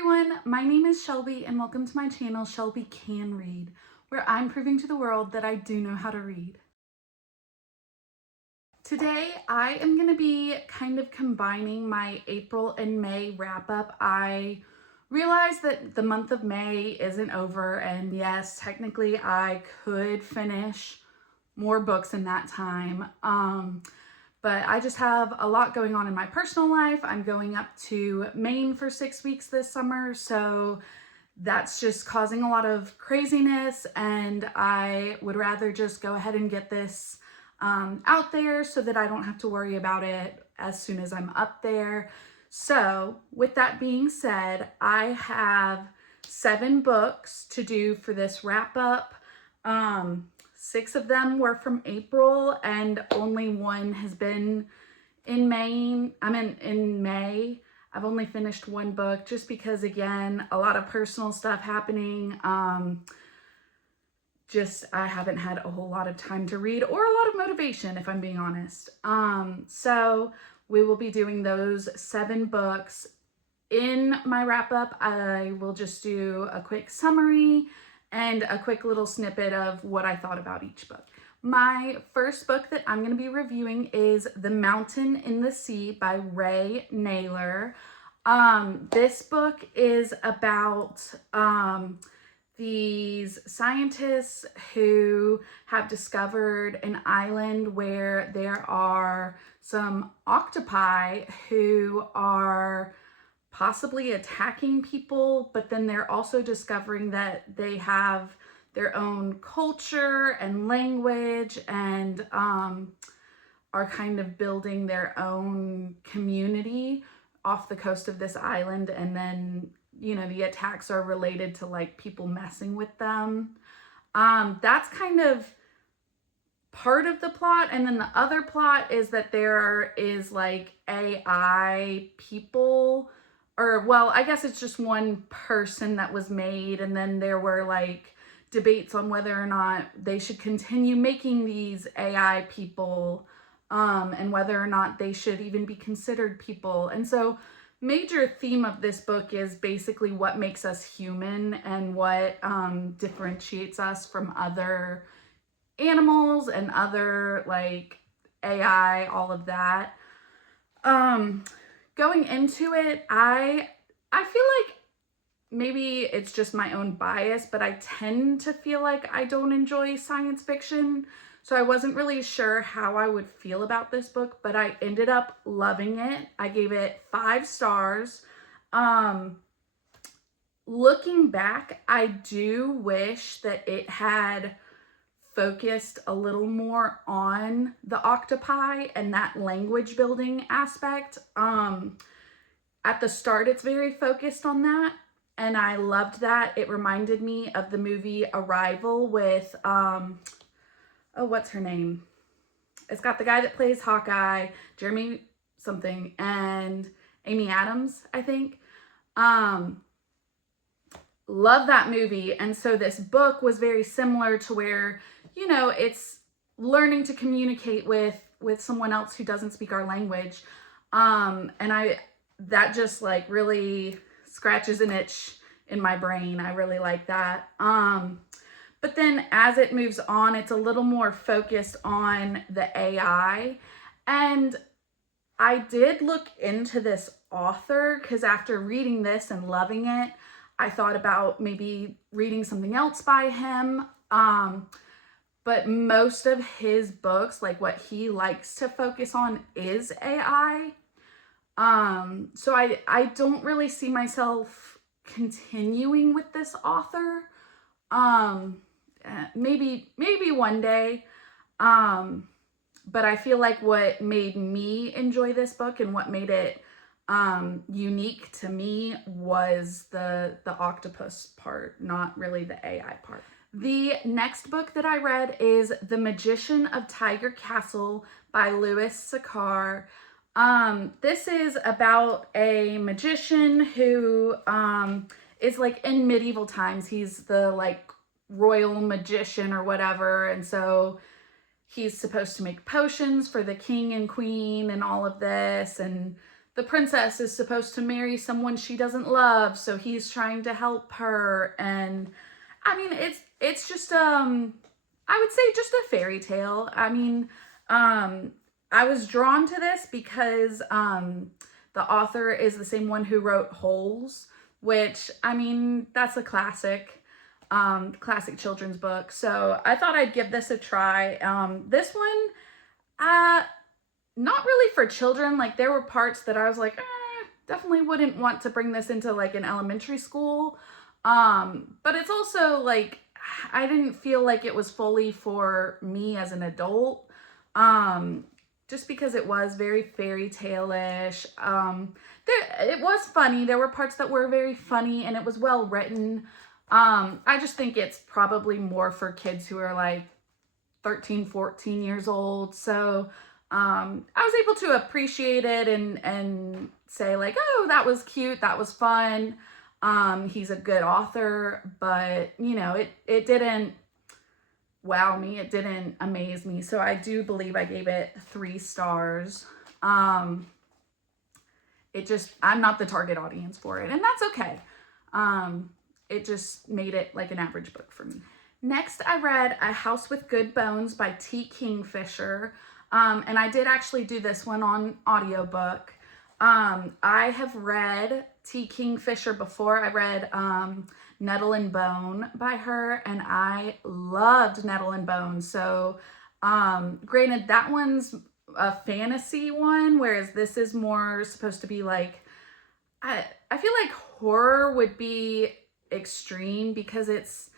everyone, my name is Shelby and welcome to my channel Shelby Can Read, where I'm proving to the world that I do know how to read. Today I am going to be kind of combining my April and May wrap up. I realized that the month of May isn't over, and yes, technically I could finish more books in that time. But I just have a lot going on in my personal life. I'm going up to Maine for 6 weeks this summer, so that's just causing a lot of craziness, and I would rather just go ahead and get this out there so that I don't have to worry about it as soon as I'm up there. So with that being said, I have 7 books to do for this wrap up. 6 of them were from April and only 1 has been in May. In May. I've only finished 1 book just because, again, a lot of personal stuff happening. I haven't had a whole lot of time to read or a lot of motivation, if I'm being honest. So we will be doing those 7 books. In my wrap up, I will just do a quick summary and a quick little snippet of what I thought about each book. My first book that I'm going to be reviewing is The Mountain in the Sea by Ray Nayler. This book is about these scientists who have discovered an island where there are some octopi who are possibly attacking people, but then they're also discovering that they have their own culture and language and are kind of building their own community off the coast of this island. And then, you know, the attacks are related to like people messing with them. That's kind of part of the plot. And then the other plot is that there is like AI people, or well, I guess it's just one person that was made, and then there were like debates on whether or not they should continue making these AI people, and whether or not they should even be considered people. And so major theme of this book is basically what makes us human and what differentiates us from other animals and other like AI, all of that. Going into it, I feel like maybe it's just my own bias, but I tend to feel like I don't enjoy science fiction. So I wasn't really sure how I would feel about this book, but I ended up loving it. I gave it 5 stars. Looking back, I do wish that it had focused a little more on the octopi and that language building aspect. At the start, it's very focused on that, and I loved that. It reminded me of the movie Arrival with, what's her name? It's got the guy that plays Hawkeye, Jeremy something, and Amy Adams, I think. Love that movie. And so this book was very similar to where, you know, it's learning to communicate with someone else who doesn't speak our language. And that just like really scratches an itch in my brain. I really like that. But then as it moves on, it's a little more focused on the AI. And I did look into this author because after reading this and loving it, I thought about maybe reading something else by him. But most of his books, like what he likes to focus on, is AI. So I don't really see myself continuing with this author. Maybe one day. But I feel like what made me enjoy this book and what made it unique to me was the octopus part, not really the AI part. The next book that I read is The Magician of Tiger Castle by Louis Sachar. This is about a magician who is like in medieval times. He's the like royal magician or whatever, and so he's supposed to make potions for the king and queen and all of this, and the princess is supposed to marry someone she doesn't love, so he's trying to help her. And I mean, it's just I would say just a fairy tale. I mean, I was drawn to this because the author is the same one who wrote Holes, which, I mean, that's a classic children's book. So I thought I'd give this a try. This one, not really for children. Like, there were parts that I was like, definitely wouldn't want to bring this into like an elementary school. But it's also like, I didn't feel like it was fully for me as an adult. Just because it was very fairy tale-ish. It was funny. There were parts that were very funny, and it was well written. I just think it's probably more for kids who are like 13, 14 years old. So I was able to appreciate it and say like, oh, that was cute, that was fun. He's a good author, but you know, it didn't wow me, it didn't amaze me. So I do believe I gave it 3 stars. I'm not the target audience for it, and that's okay. It just made it like an average book for me. Next, I read A House with Good Bones by T. Kingfisher. And I did actually do this one on audiobook. I have read T. Kingfisher before. I read Nettle and Bone by her, and I loved Nettle and Bone. So granted, that one's a fantasy one, whereas this is more supposed to be like, I feel like horror would be extreme because it's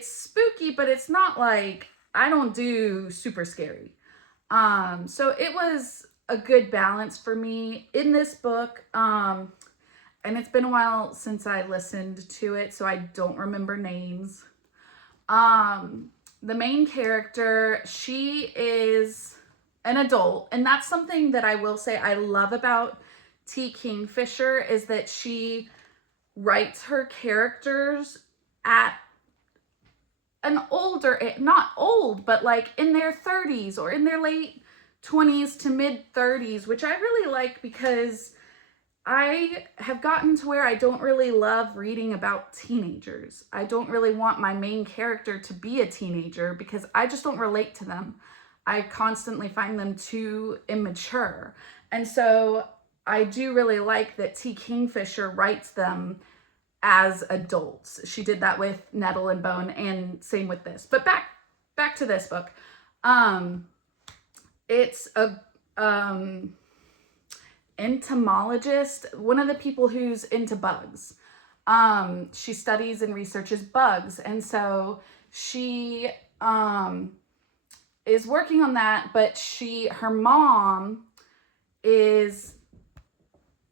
spooky, but it's not like, I don't do super scary. So it was a good balance for me in this book. And it's been a while since I listened to it, so I don't remember names. The main character, she is an adult, and that's something that I will say I love about T. Kingfisher, is that she writes her characters at an older, not old, but like in their 30s or in their late 20s to mid 30s, which I really like because I have gotten to where I don't really love reading about teenagers. I don't really want my main character to be a teenager because I just don't relate to them. I constantly find them too immature. And so I do really like that T. Kingfisher writes them as adults. She did that with Nettle and Bone, and same with this. But back to this book. It's a entomologist, one of the people who's into bugs. She studies and researches bugs, and so she is working on that, but her mom is,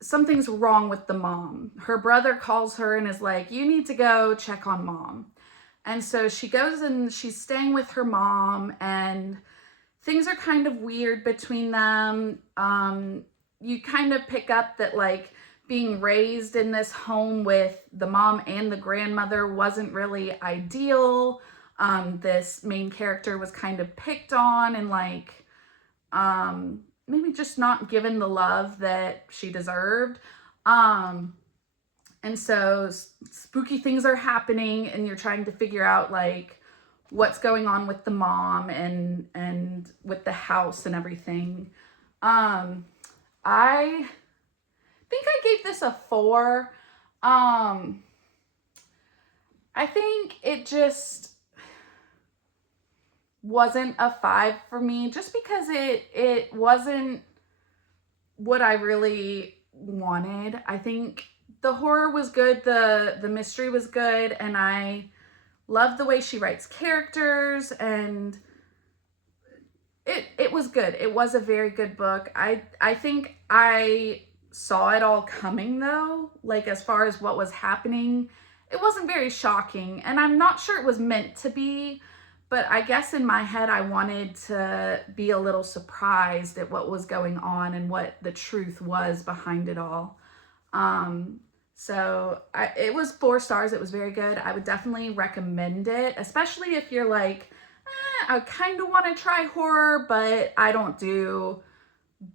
something's wrong with the mom. Her brother calls her and is like, you need to go check on mom. And so she goes and she's staying with her mom, and things are kind of weird between them. You kind of pick up that like being raised in this home with the mom and the grandmother wasn't really ideal. This main character was kind of picked on and like, maybe just not given the love that she deserved. And so spooky things are happening, and you're trying to figure out like what's going on with the mom and with the house and everything. I think I gave this a 4. I think it just wasn't a 5 for me, just because it wasn't what I really wanted. I think the horror was good, the mystery was good, and I love the way she writes characters, and it was good. It was a very good book. I think I saw it all coming though, like as far as what was happening. It wasn't very shocking, and I'm not sure it was meant to be, but I guess in my head I wanted to be a little surprised at what was going on and what the truth was behind it all. So it was 4 stars. It was very good. I would definitely recommend it, especially if you're like, I kind of want to try horror, but I don't do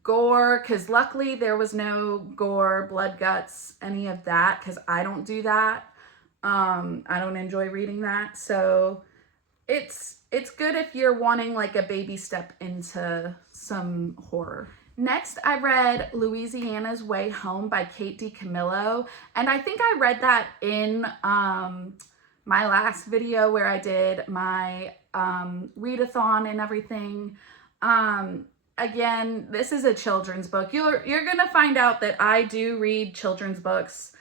gore, because luckily there was no gore, blood, guts, any of that, because I don't do that. I don't enjoy reading that. So it's good if you're wanting like a baby step into some horror. Next, I read Louisiana's Way Home by Kate DiCamillo, and I think I read that in my last video where I did my readathon and everything. Again, this is a children's book. You're gonna find out that I do read children's books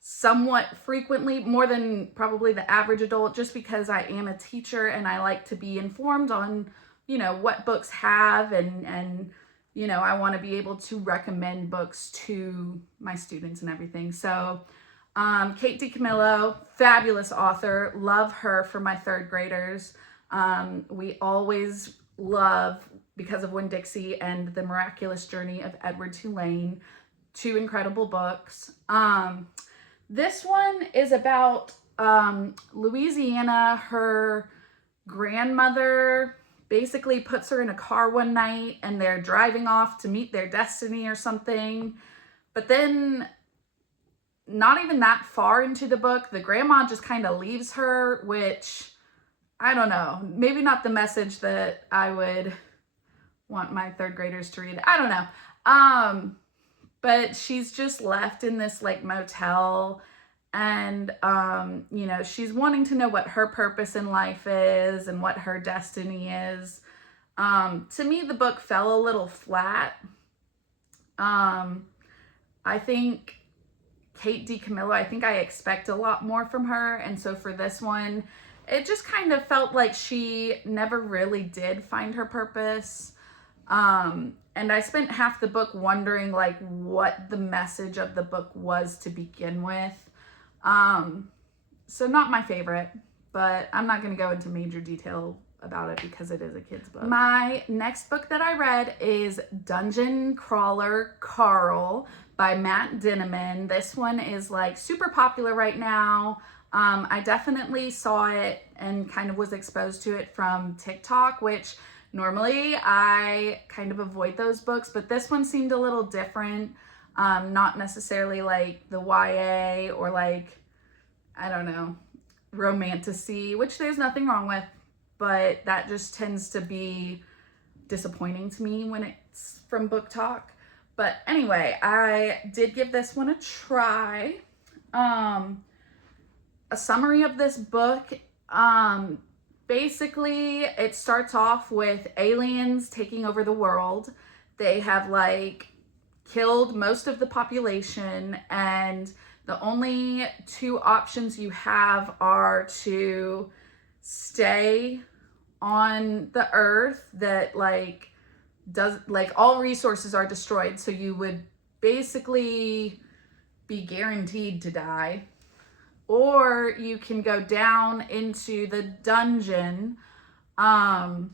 somewhat frequently, more than probably the average adult, just because I am a teacher and I like to be informed on, you know, what books have, and you know, I want to be able to recommend books to my students and everything. So Kate DiCamillo, fabulous author, love her for my third graders. We always love Because of Winn-Dixie and The Miraculous Journey of Edward Tulane, two incredible books. This one is about Louisiana. Her grandmother basically puts her in a car one night and they're driving off to meet their destiny or something. But then, not even that far into the book, the grandma just kind of leaves her, which, I don't know, maybe not the message that I would want my third graders to read. I don't know. But she's just left in this like motel, and you know, she's wanting to know what her purpose in life is and what her destiny is. To me, the book fell a little flat. I think Kate DiCamillo, I think I expect a lot more from her, and so for this one, it just kind of felt like she never really did find her purpose. And I spent half the book wondering like what the message of the book was to begin with. So not my favorite, but I'm not going to go into major detail about it because it is a kid's book. My next book that I read is Dungeon Crawler Carl by Matt Dinniman. This one is like super popular right now. I definitely saw it and kind of was exposed to it from TikTok, which normally I kind of avoid those books, but this one seemed a little different. Not necessarily like the YA or like, I don't know, romantasy, which there's nothing wrong with, but that just tends to be disappointing to me when it's from Book Talk. But anyway, I did give this one a try. A summary of this book, basically it starts off with aliens taking over the world. They have like killed most of the population, and the only two options you have are to stay on the earth that like does like all resources are destroyed, so you would basically be guaranteed to die, or you can go down into the dungeon, and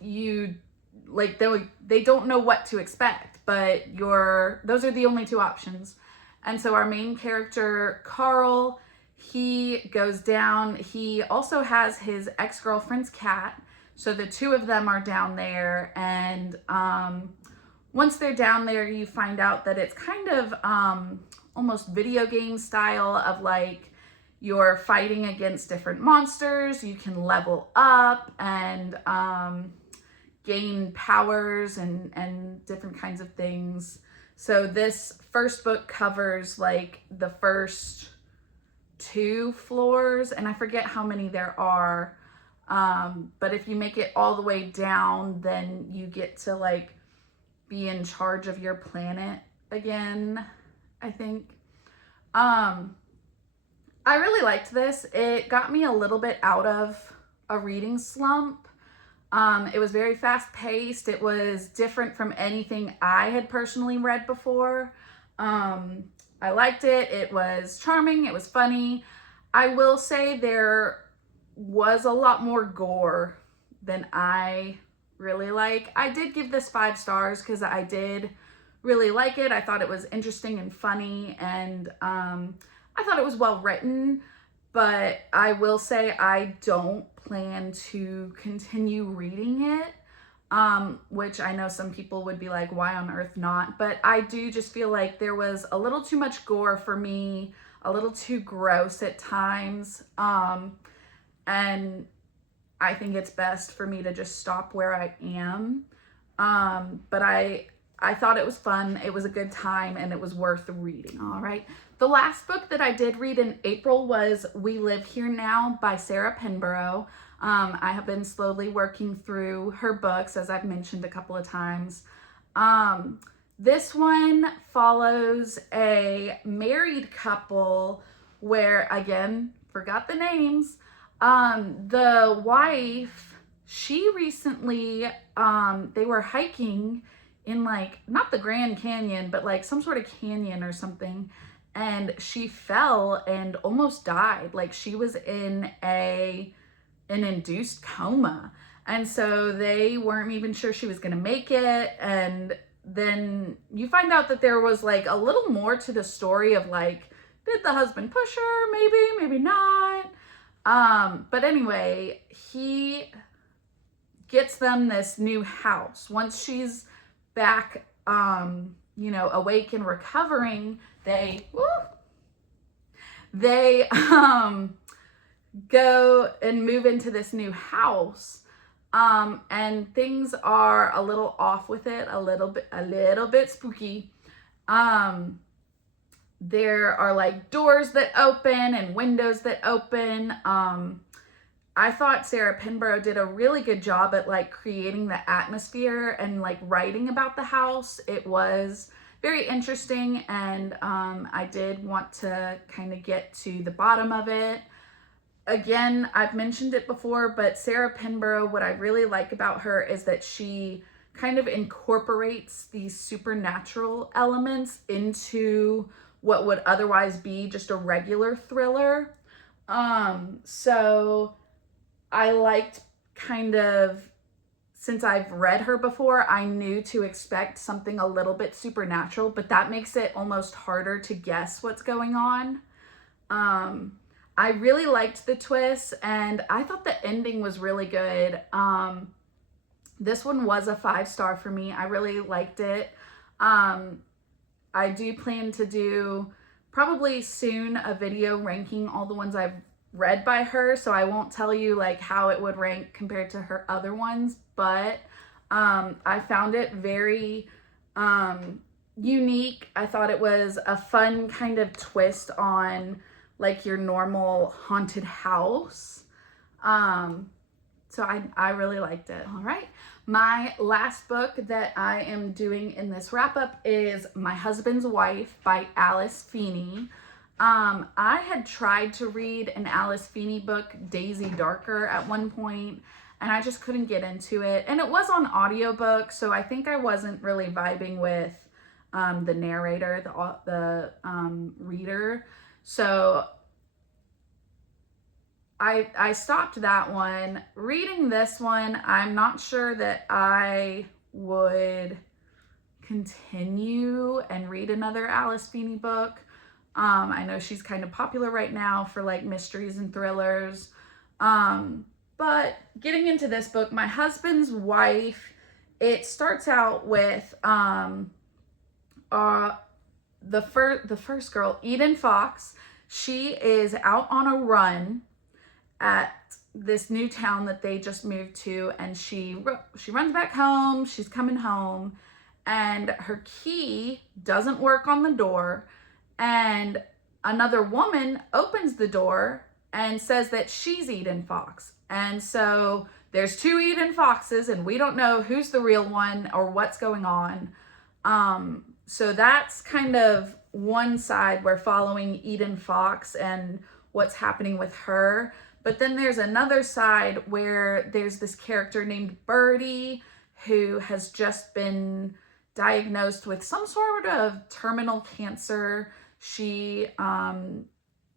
you like they don't know what to expect, but those are the only two options. And so our main character Carl, he goes down. He also has his ex-girlfriend's cat, so the two of them are down there, and once they're down there, you find out that it's kind of almost video game style of like you're fighting against different monsters. You can level up and gain powers and different kinds of things. So this first book covers like the first 2 floors, and I forget how many there are. But if you make it all the way down, then you get to like be in charge of your planet again, I think. I really liked this. It got me a little bit out of a reading slump. It was very fast paced. It was different from anything I had personally read before. I liked it. It was charming. It was funny. I will say there was a lot more gore than I really like. I did give this 5 stars because I did really like it. I thought it was interesting and funny, and I thought it was well written, but I will say I don't plan to continue reading it. which I know some people would be like, why on earth not? But I do just feel like there was a little too much gore for me, a little too gross at times. And I think it's best for me to just stop where I am. But I thought it was fun. It was a good time and it was worth reading. All right. The last book that I did read in April was We Live Here Now by Sarah Pinborough. I have been slowly working through her books, as I've mentioned a couple of times. This one follows a married couple where, again, forgot the names. The wife, she recently, they were hiking in like, not the Grand Canyon, but like some sort of canyon or something. And she fell and almost died. Like she was in an induced coma. And so they weren't even sure she was going to make it. And then you find out that there was like a little more to the story of like, did the husband push her? Maybe, maybe not. But anyway, he gets them this new house. Once she's back, awake and recovering, they go and move into this new house. And things are a little off with it, a little bit spooky. There are like doors that open and windows that open. I thought Sarah Pinborough did a really good job at like creating the atmosphere and like writing about the house. It was very interesting, and I did want to kind of get to the bottom of it. Again, I've mentioned it before, but Sarah Pinborough, what I really like about her is that she kind of incorporates these supernatural elements into what would otherwise be just a regular thriller. So I liked kind of, since I've read her before, I knew to expect something a little bit supernatural, but that makes it almost harder to guess what's going on. I really liked the twist, and I thought the ending was really good. This one was a 5-star for me. I really liked it. I do plan to do probably soon a video ranking all the ones I've read by her, so I won't tell you like how it would rank compared to her other ones, but I found it very unique. I thought it was a fun kind of twist on like your normal haunted house. So I really liked it. All right. My last book that I am doing in this wrap up is My Husband's Wife by Alice Feeney. I had tried to read an Alice Feeney book, Daisy Darker, at one point, and I just couldn't get into it. And it was on audiobook, so I think I wasn't really vibing with the narrator, the reader. So I stopped that one. Reading this one, I'm not sure that I would continue and read another Alice Feeney book. I know she's kind of popular right now for like mysteries and thrillers. But getting into this book, My Husband's Wife, it starts out with the first girl, Eden Fox. She is out on a run at this new town that they just moved to, and she runs back home. She's coming home, and her key doesn't work on the door, and another woman opens the door and says that she's Eden Fox. And so there's 2 Eden Foxes, and we don't know who's the real one or what's going on. So that's kind of one side. We're following Eden Fox and what's happening with her. But then there's another side where there's this character named Birdie who has just been diagnosed with some sort of terminal cancer. She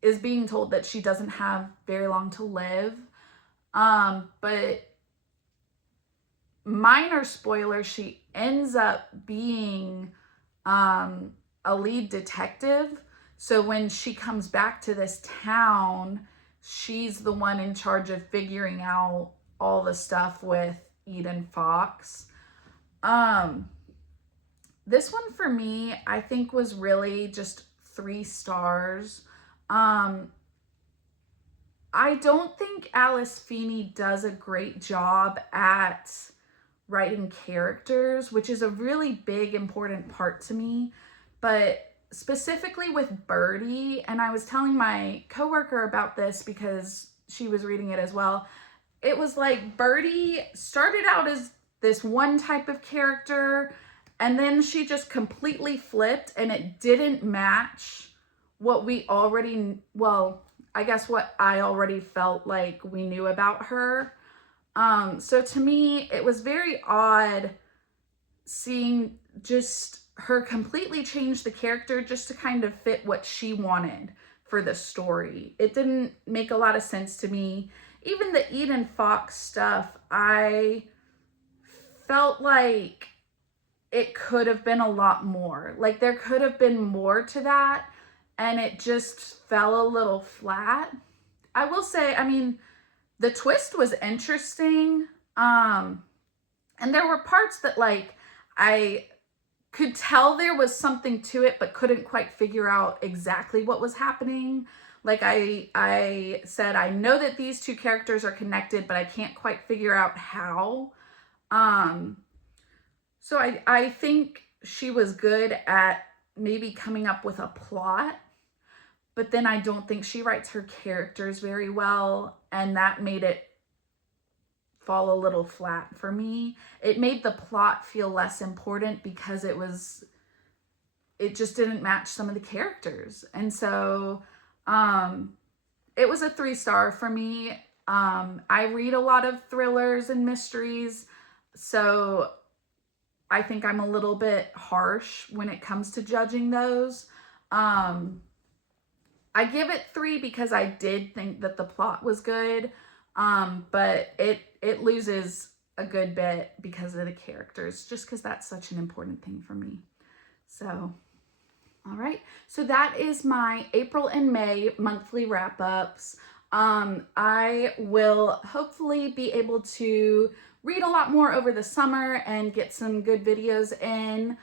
is being told that she doesn't have very long to live. But minor spoiler, she ends up being a lead detective. So when she comes back to this town, she's the one in charge of figuring out all the stuff with Eden Fox. Um, this one for me, I think was really just 3 stars. Um, I don't think Alice Feeney does a great job at writing characters, which is a really big, important part to me. But specifically with Birdie, and I was telling my coworker about this because she was reading it as well. It was like Birdie started out as this one type of character, and then she just completely flipped, and it didn't match what we already, well, I guess what I already felt like we knew about her. So to me, it was very odd seeing just her completely change the character just to kind of fit what she wanted for the story. It didn't make a lot of sense to me. Even the Eden Fox stuff, I felt like it could have been a lot more. Like there could have been more to that, and it just fell a little flat. I will say, I mean, the twist was interesting. And there were parts that like I could tell there was something to it, but couldn't quite figure out exactly what was happening. Like I said, I know that these two characters are connected, but I can't quite figure out how. Um, so I think she was good at maybe coming up with a plot, but then I don't think she writes her characters very well, and that made it fall a little flat for me. It made the plot feel less important because it just didn't match some of the characters. And so it was a 3 star for me. I read a lot of thrillers and mysteries, so I think I'm a little bit harsh when it comes to judging those. I give it 3 because I did think that the plot was good, but it loses a good bit because of the characters, just because that's such an important thing for me. So, all right. So that is my April and May monthly wrap-ups. I will hopefully be able to read a lot more over the summer and get some good videos in.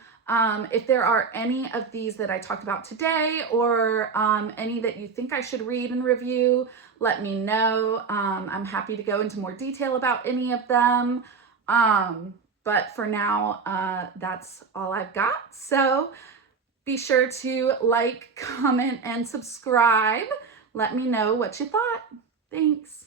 If there are any of these that I talked about today, or any that you think I should read and review, let me know. I'm happy to go into more detail about any of them. But for now, that's all I've got. So be sure to like, comment, and subscribe. Let me know what you thought. Thanks.